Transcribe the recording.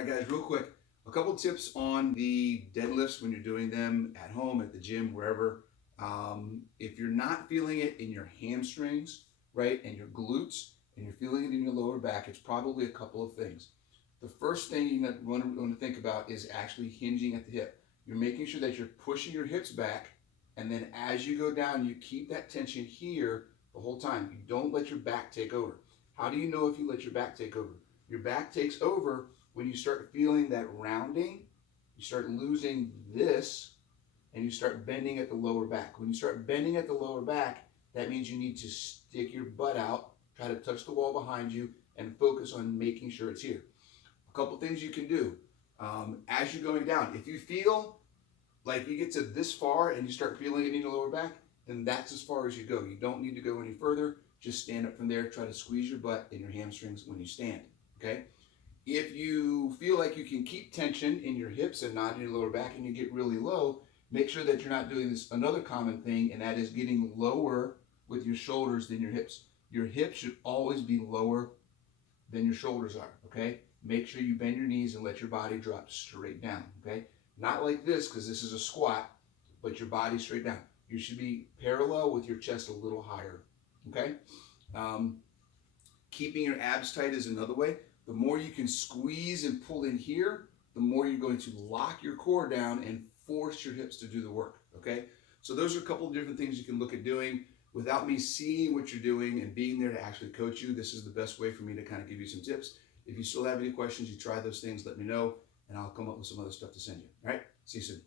right, guys, real quick, a couple tips on the deadlifts when you're doing them at home, at the gym, wherever. If you're not feeling it in your hamstrings, right, and your glutes, and you're feeling it in your lower back, it's probably a couple of things. The first thing you want to think about is actually hinging at the hip. You're making sure that you're pushing your hips back, and then as you go down, you keep that tension here the whole time. You don't let your back take over. How do you know if you let your back take over? Your back takes over when you start feeling that rounding, you start losing this, and you start bending at the lower back. When you start bending at the lower back, that means you need to stick your butt out, try to touch the wall behind you, and focus on making sure it's here. A couple things you can do as you're going down. If you feel like you get to this far and you start feeling it in your lower back, then that's as far as you go. You don't need to go any further. Just stand up from there. Try to squeeze your butt and your hamstrings when you stand. Okay? If you feel like you can keep tension in your hips and not in your lower back and you get really low, make sure that you're not doing this another common thing, and that is getting lower with your shoulders than your hips. Your hips should always be lower than your shoulders are, okay? Make sure you bend your knees and let your body drop straight down, okay? Not like this, because this is a squat, but your body straight down. You should be parallel with your chest a little higher, okay? Um, Keeping your abs tight is another way. The more you can squeeze and pull in here, the more you're going to lock your core down and force your hips to do the work, okay? So those are a couple of different things you can look at doing. Without me seeing what you're doing and being there to actually coach you, this is the best way for me to kind of give you some tips. If you still have any questions, you try those things, let me know, and I'll come up with some other stuff to send you. All right? See you soon.